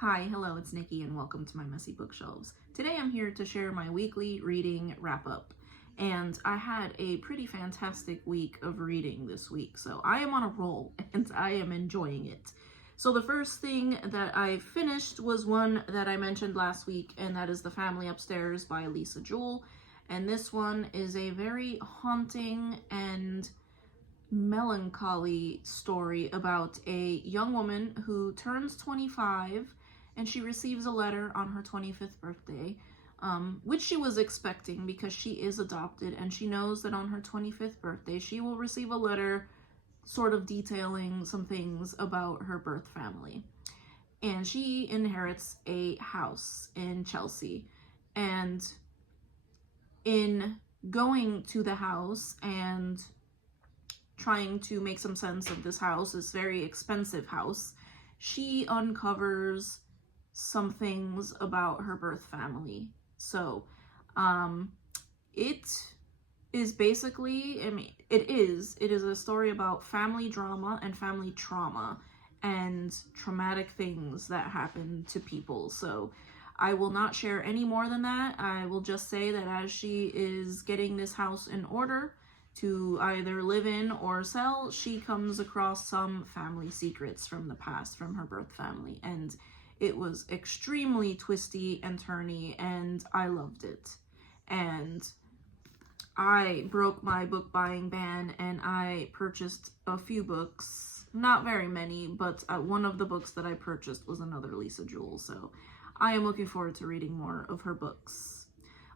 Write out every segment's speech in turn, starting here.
Hi, hello, it's Nikki and welcome to my messy bookshelves. Today I'm here to share my weekly reading wrap-up. And I had a pretty fantastic week of reading this week, so I am on a roll and I am enjoying it. So the first thing that I finished was one that I mentioned last week, and that is The Family Upstairs by Lisa Jewell. And this one is a very haunting and melancholy story about a young woman who turns 25 and she receives a letter on her 25th birthday, which she was expecting because she is adopted, and she knows that on her 25th birthday she will receive a letter sort of detailing some things about her birth family. And she inherits a house in Chelsea, and in going to the house and trying to make some sense of this house, this very expensive house, she uncovers some things about her birth family. So, it is basically, it is a story about family drama and family trauma and traumatic things that happen to people. So I will not share any more than that. I will just say that as she is getting this house in order to either live in or sell, she comes across some family secrets from the past, from her birth family, and it was extremely twisty and turny, and I loved it. And I broke my book buying ban, and I purchased a few books, not very many, but one of the books that I purchased was another Lisa Jewell, so I am looking forward to reading more of her books.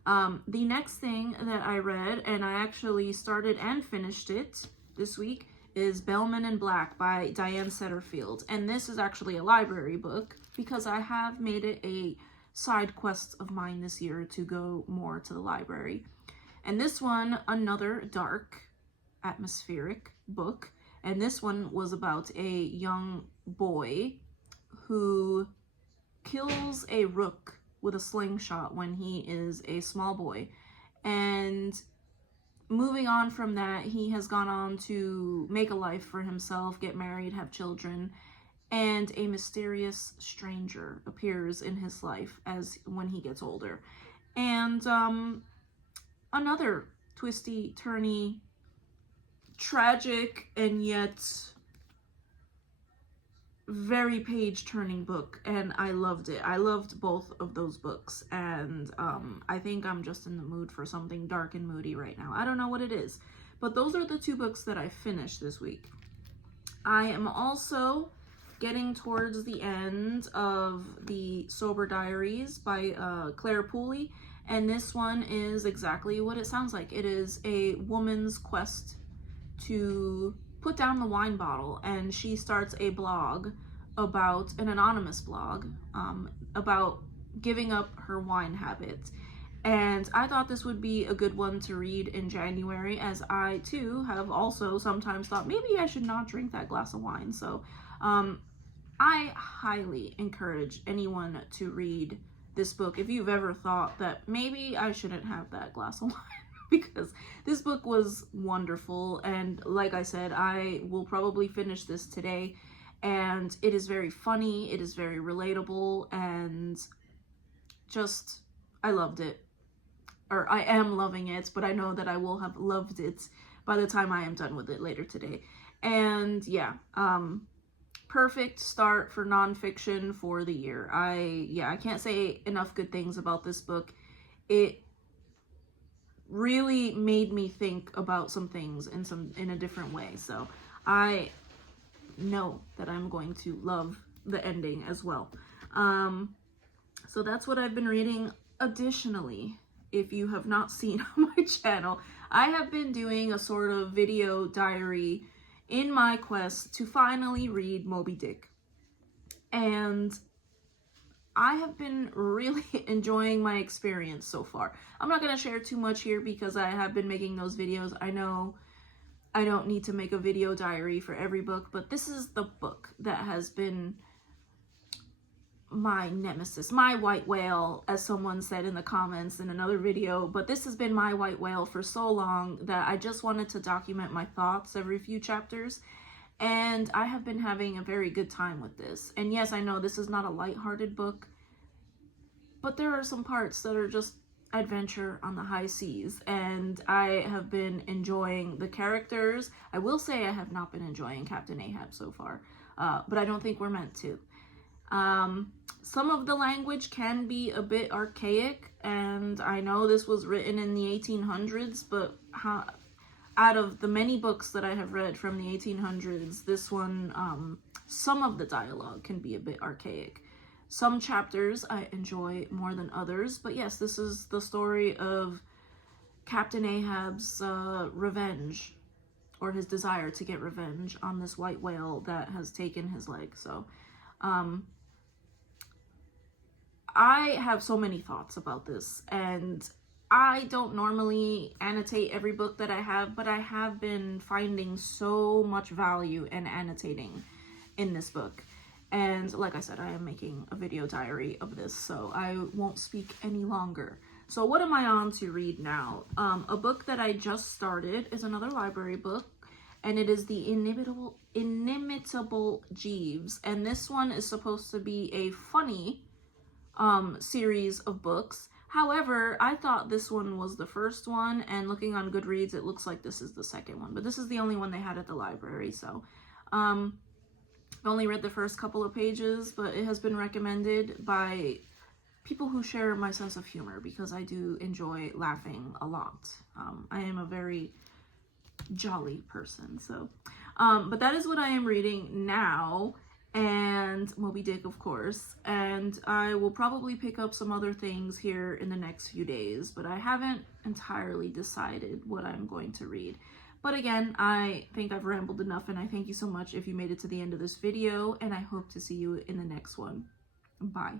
The next thing that I read, and I actually started and finished it this week, is Bellman in Black by Diane Setterfield. And this is actually a library book because I have made it a side quest of mine this year to go more to the library. And this one, another dark, atmospheric book. And this one was about a young boy who kills a rook with a slingshot when he is a small boy. And moving on from that, he has gone on to make a life for himself, get married, have children, and a mysterious stranger appears in his life as when he gets older. And another twisty, turny, tragic, and yet very page-turning book, and I loved it. I loved both of those books, and I think I'm just in the mood for something dark and moody right now. I don't know what it is, but those are the two books that I finished this week. I am also getting towards the end of the Sober Diaries by Claire Pooley, and this one is exactly what it sounds like. It is a woman's quest to put down the wine bottle, and she starts a blog about, an anonymous blog, about giving up her wine habit. And I thought this would be a good one to read in January, as I too have also sometimes thought maybe I should not drink that glass of wine. So I highly encourage anyone to read this book if you've ever thought that maybe I shouldn't have that glass of wine. Because this book was wonderful, and like I said, I will probably finish this today, and it is very funny, it is very relatable, and just, I loved it. Or I am loving it, but I know that I will have loved it by the time I am done with it later today. And yeah, perfect start for nonfiction for the year. I can't say enough good things about this book. It really made me think about some things in a different way. So I know that I'm going to love the ending as well. So that's what I've been reading. Additionally, if you have not seen on my channel, I have been doing a sort of video diary in my quest to finally read Moby Dick. And I have been really enjoying my experience so far. I'm not going to share too much here because I have been making those videos. I know I don't need to make a video diary for every book, but this is the book that has been my nemesis, my white whale, as someone said in the comments in another video. But this has been my white whale for so long that I just wanted to document my thoughts every few chapters. and I have been having a very good time with this. And yes, I know this is not a lighthearted book, but there are some parts that are just adventure on the high seas, and I have been enjoying the characters. I will say I have not been enjoying Captain Ahab so far, but I don't think we're meant to. Some of the language can be a bit archaic, and I know this was written in the 1800s, but out of the many books that I have read from the 1800s, this one, some of the dialogue can be a bit archaic. Some chapters I enjoy more than others, but yes, this is the story of Captain Ahab's revenge, or his desire to get revenge on this white whale that has taken his leg. So, I have so many thoughts about this, and I don't normally annotate every book that I have, but I have been finding so much value in annotating in this book. And like I said, I am making a video diary of this, so I won't speak any longer. So what am I on to read now? A book that I just started is another library book, and it is The Inimitable Jeeves. And this one is supposed to be a funny series of books. However, I thought this one was the first one, and looking on Goodreads, it looks like this is the second one. But this is the only one they had at the library, so I've only read the first couple of pages, but it has been recommended by people who share my sense of humor, because I do enjoy laughing a lot. I am a very jolly person, so. But that is what I am reading now, and Moby Dick, of course. And I will probably pick up some other things here in the next few days, but I haven't entirely decided what I'm going to read. But again, I think I've rambled enough, and I thank you so much if you made it to the end of this video, and I hope to see you in the next one. Bye.